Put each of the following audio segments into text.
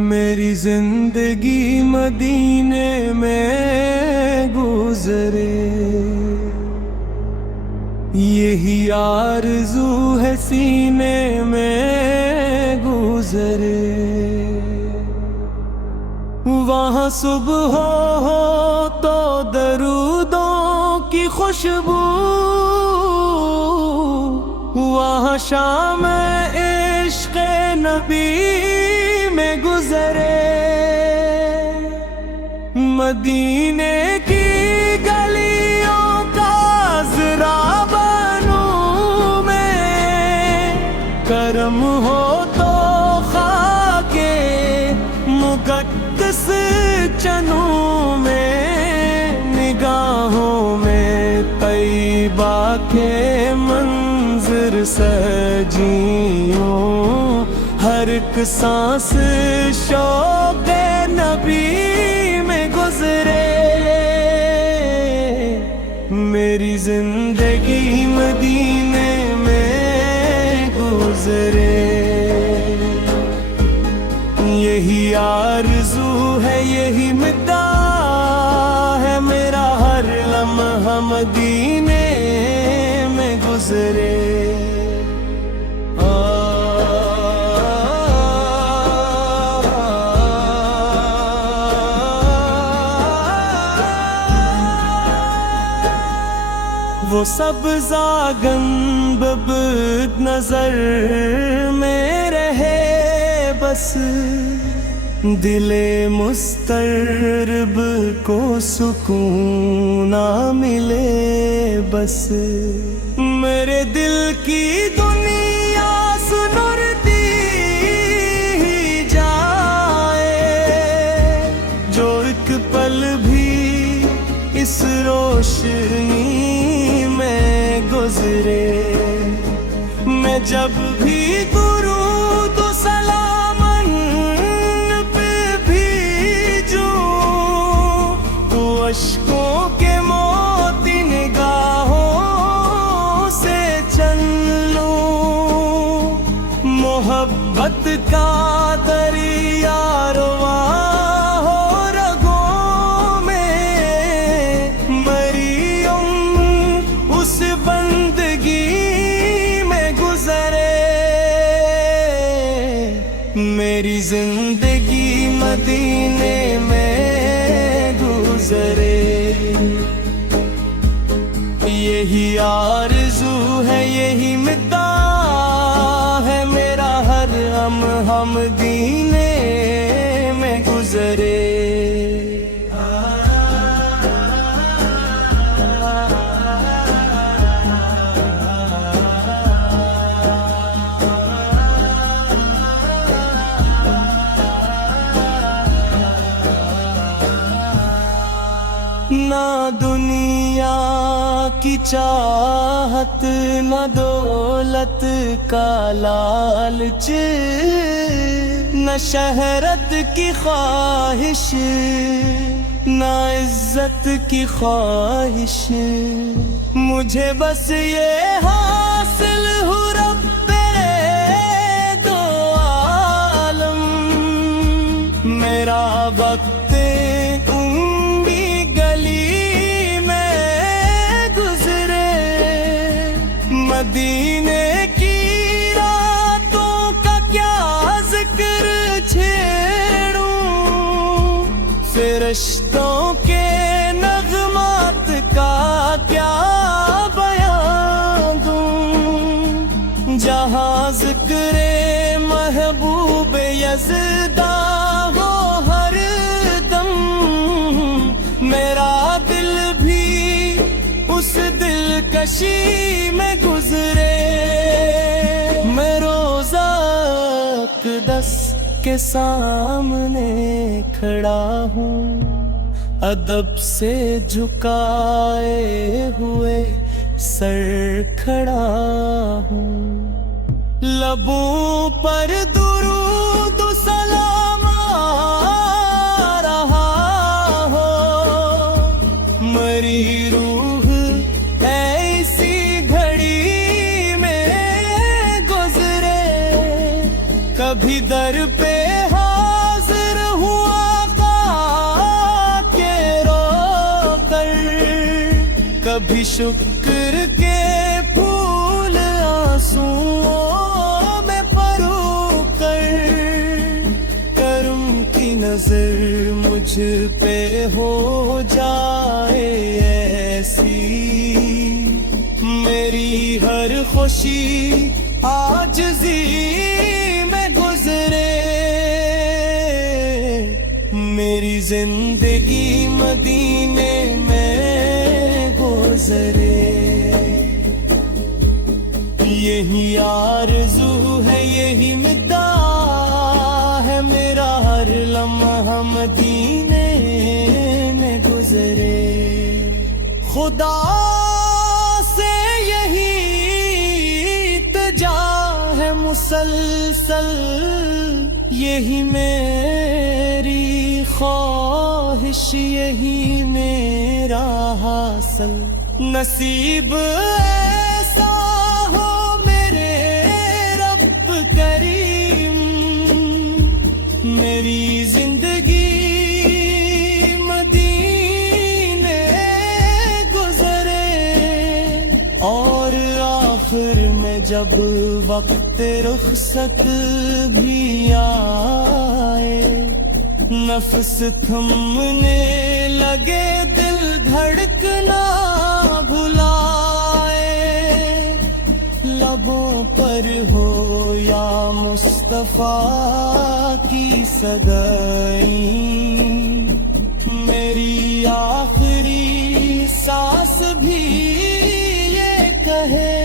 میری زندگی مدینے میں گزرے، یہی آرزو ہے سینے میں گزرے۔ وہاں صبح ہو تو درودوں کی خوشبو، وہاں شام عشق نبی میں گزرے۔ مدینے کی گلیوں کا ذرا بنوں میں، کرم ہو تو خاک مقدس چنوں میں، نگاہوں میں طیبہ کے منظر سجیوں، ہر ایک سانس شوق نبی میں گزرے۔ میری زندگی مدینے میں گزرے، یہی آرزو ہے، یہی مدعا ہے میرا، ہر لمحہ مدینے میں گزرے۔ وہ سبزہ گنبد نظر میں رہے بس، دل مضطرب کو سکون نہ ملے بس۔ میرے دل کی دنیا سنرتی ہی جائے، جو ایک پل بھی اس روشنی میں گزرے۔ میں جب بھی درود و سلام ان پہ بھیجوں، تو اشکوں کے موتی نگاہوں سے چل لوں۔ محبت کا دریا رواں ہو رگوں میں، مری اس بندگی میں گزرے۔ میری زندگی مدینے میں گزرے، یہی آرزو ہے، یہی مدعا ہے میرا، ہر لمحہ مدینے میں گزرے۔ نہ دنیا کی چاہت، نہ دولت کا لالچ، نہ شہرت کی خواہش، نہ عزت کی خواہش۔ مجھے بس یہ حاصل ہو رب دو عالم، میرا وقت مدینے کی راتوں کا کیا ذکر چھیڑوں، فرشتوں کے نغمات کا کیا بیان دوں۔ جہاں ذکر محبوب یزدہ ہو ہر دم، میرا دل بھی اس دلکشی میں گزرے۔ میں روزہ اقدس کے سامنے کھڑا ہوں، ادب سے جھکائے ہوئے سر کھڑا ہوں، لبوں پر درود و سلام در پہ حاضر ہوا آقا کے رو کر، کبھی شکر کے پھول آنسوؤں میں پرو کر، کرم کی نظر مجھ پہ ہو جائے ایسی، میری ہر خوشی عاجزی میں گزرے، میری زندگی مدینے میں گزرے، یہی آرزو ہے یہی مدعا ہے میرا، ہر لمحہ مدینے میں گزرے، خدا سے یہی التجا ہے مسلسل، یہی میری خواہش یہی میرا حاصل، نصیب ایسا ہو میرے رب کریم، میری زندگی مدینے گزرے، اور آخر میں جب وقت رخصت بھی آئے، نفس تھمنے لگے دل دھڑکنا بھلائے، لبوں پر ہو یا مصطفیٰ کی صدائی، میری آخری سانس بھی یہ کہے،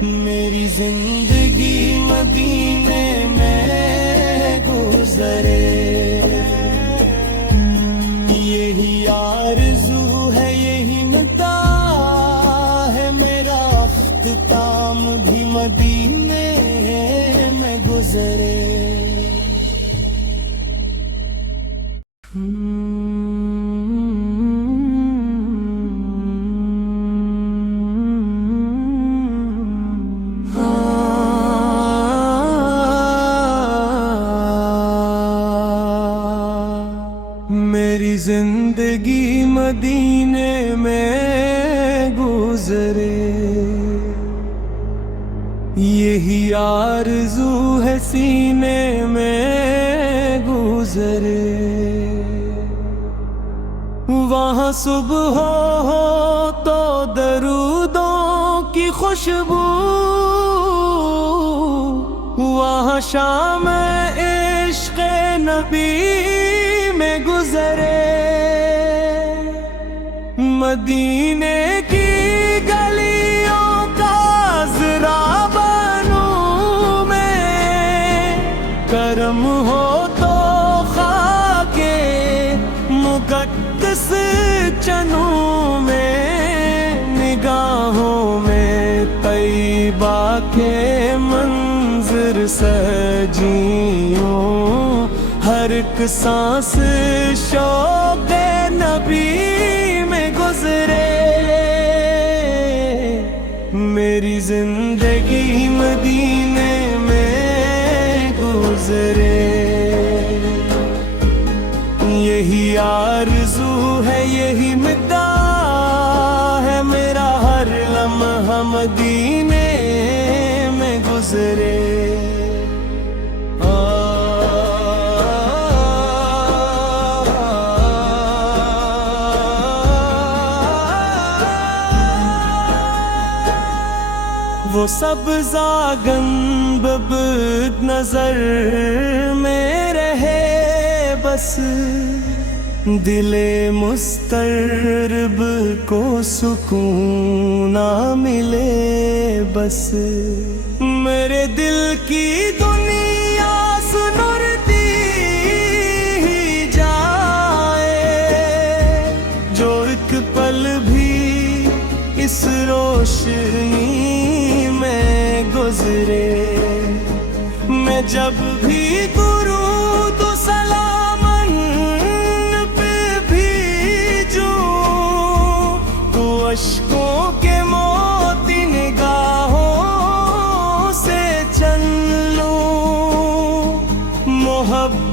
میری زندگی مدینے میں گزرے، یہی آرزو ہے یہی مدعا ہے میرا، اختتام بھی مدینے میں گزرے۔ میری زندگی مدینے میں گزرے، یہی آرزو ہے سینے میں گزرے، وہاں صبح ہو تو درودوں کی خوشبو، وہاں شام عشق نبی میں گزرے، مدینے کی گلیوں کا ذرا بنوں میں، کرم ہو تو خاک مقدس چنوں میں، نگاہوں میں طیبہ کے منظر سجیوں، ہر ایک سانس شوق نبی میں گزرے، میری زندگی مدینے میں گزرے، یہی آرزو ہے یہی مدعا ہے میرا، ہر لمحہ مدینے میں گزرے۔ وہ سبزہ گنبب نظر میں رہے بس، دل مضطرب کو سکون نہ ملے بس، میرے دل کی دنیا سنرتی ہی جائے، جو ایک پل بھی اس روشنی میں گزرے، میں جب بھی درود و سلام ان پہ بھیجوں، تو اشکوں کے موتی نگاہوں سے چن لوں،